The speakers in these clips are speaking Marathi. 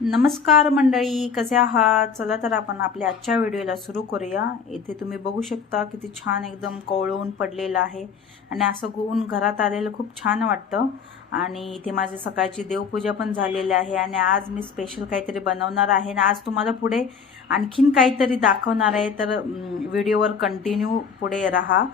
नमस्कार मंडळी, कसे आहात? चला तर आपण आपल्या आजच्या व्हिडिओला सुरू करूया। इथे तुम्ही बघू शकता किती छान एकदम कोवळून पडलेलं आहे आणि असं ऊन घरात आलेलं खूप छान वाटतं। आणि इथे माझी सकाळची देवपूजा पण झालेली आहे आणि आज मी स्पेशल काहीतरी बनवणार आहे आणि आज तुम्हाला पुढे आणखीन काहीतरी दाखवणार आहे, तर व्हिडिओवर कंटिन्यू पुढे राहा।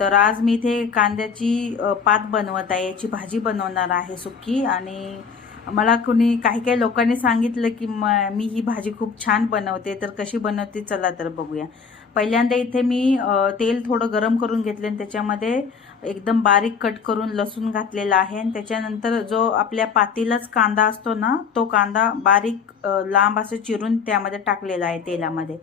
तर आज मी इथे कांद्याची पात बनवत आहे, याची भाजी बनवणार आहे सुकी। आणि मला कोणी काही लोकांनी सांगितलं की मी ही भाजी खूप छान बनवते, तर कशी बनवते चला तर बघूया। पहिल्यांदा इथे मी तेल थोडं गरम करून घेतले आणि त्याच्यामध्ये एकदम बारीक कट करून लसूण घातलेला आहे आणि त्याच्यानंतर जो आपल्या पातीलाच कांदा असतो ना, तो कांदा बारीक लांब असं चिरून त्यामध्ये टाकलेला आहे तेलामध्ये।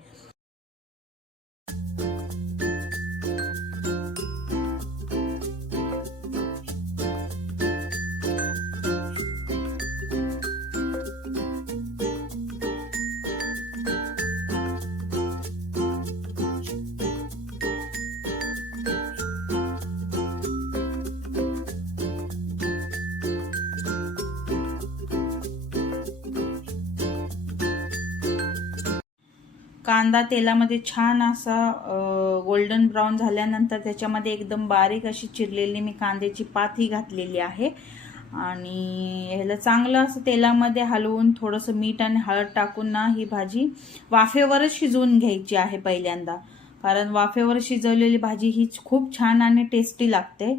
कांदा तेलामध्ये छान असा गोल्डन ब्राऊन झाल्यानंतर त्याच्यामध्ये एकदम बारीक अशी चिरलेली मी कांद्याची पात ही घातलेली आहे आणि ह्याला चांगलं असं तेलामध्ये हलवून थोडंसं मीठ आणि हळद टाकून ना ही भाजी वाफेवरच शिजवून घ्यायची आहे पहिल्यांदा, कारण वाफेवर शिजवलेली भाजी ही खूप छान आणि टेस्टी लागते।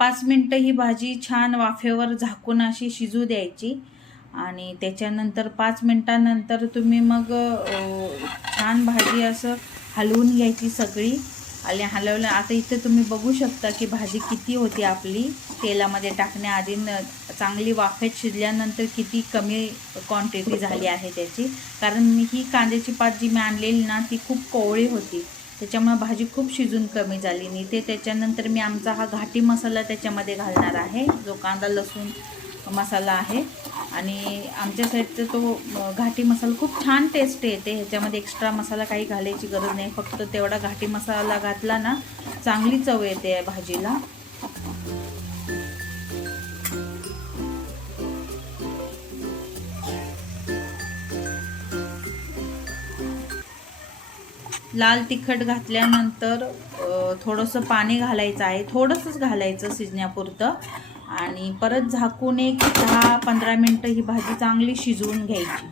5 मिनिटं ही भाजी छान वाफेवर झाकून अशी शिजू द्यायची आणि त्याच्यानंतर 5 मिनिटांनंतर तुम्ही मग छान भाजी असं हलवून घ्यायची सगळी। आणि हलवलं आता इथे तुम्ही बघू शकता की भाजी किती होती आपली तेलामध्ये टाकण्याआधी, चांगली वाफेत शिजल्यानंतर किती कमी क्वांटिटी झाली आहे त्याची, कारण ही कांद्याची पात जी मी आणलेली ना ती खूप कोवळी होती, त्याच्यामुळे भाजी खूप शिजून कमी झाली नाही। ते त्याच्यानंतर मी आमचा हा घाटी मसाला त्याच्यामध्ये घालणार आहे, जो कांदा लसूण मसाला आहे। आणि आमच्या साईडचा तो घाटी मसाला खूप छान टेस्ट येते, ह्याच्यामध्ये एक्स्ट्रा मसाला काही घालायची गरज नाही, फक्त तेवढा घाटी मसाला घातला ना चांगली चव येते या भाजीला। लाल तिखट घातल्यानंतर थोडंसं पाणी घालायचं आहे, थोडंसंच घालायचं शिजण्यापुरतं, आणि परत झाकून एक 10-15 मिनिटं ही भाजी चांगली शिजवून घ्यायची।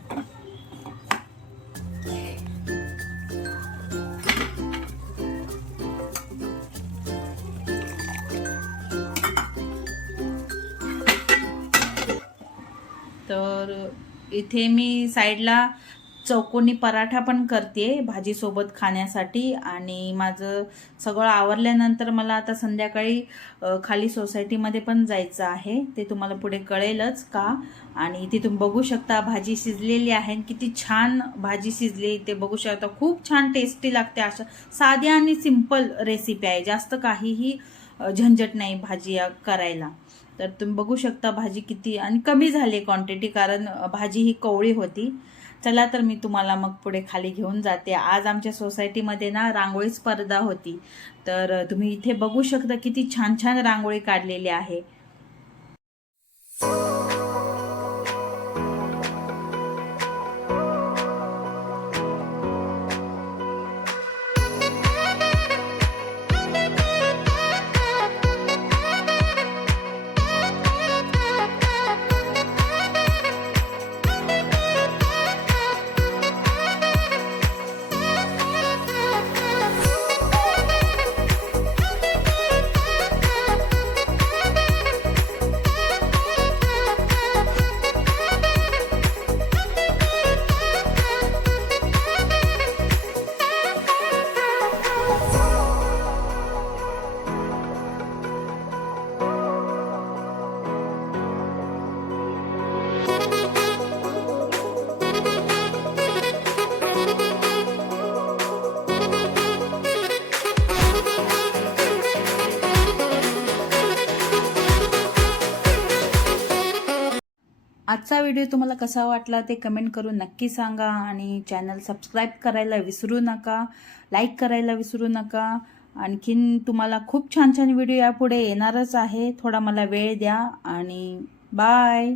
तर इथे मी साईडला चौकोनी पराठा पण करते भाजीसोबत खाण्यासाठी। आणि माझं सगळं आवरल्यानंतर मला आता संध्याकाळी खाली सोसायटीमध्ये पण जायचं आहे, ते तुम्हाला पुढे कळेलच का। आणि इथे तुम्ही बघू शकता भाजी शिजलेली आहे, किती छान भाजी शिजली ते बघू शकता, खूप छान टेस्टी लागते। अशा साधी आणि सिंपल रेसिपी आहे, जास्त काहीही झंझट नाही भाजी करायला। तर तुम्ही बघू शकता भाजी किती आणि कमी झाली क्वांटिटी, कारण भाजी ही कोवळी होती। चला तर मी तुम्हाला मग पुढे खाली घेऊन जाते। आज आमच्या सोसायटीमध्ये ना रांगोळी स्पर्धा होती, तर तुम्ही इथे बघू शकता किती छान छान रांगोळी काढलेली आहे। आजचा व्हिडिओ तुम्हाला कसा वाटला ते कमेंट करून नक्की सांगा आणि चॅनल सबस्क्राईब करायला विसरू नका, लाईक करायला विसरू नका. आणखीन तुम्हाला खूप छान छान व्हिडिओ यापुढे येणारच आहे. थोडा मला वेळ द्या आणि बाय.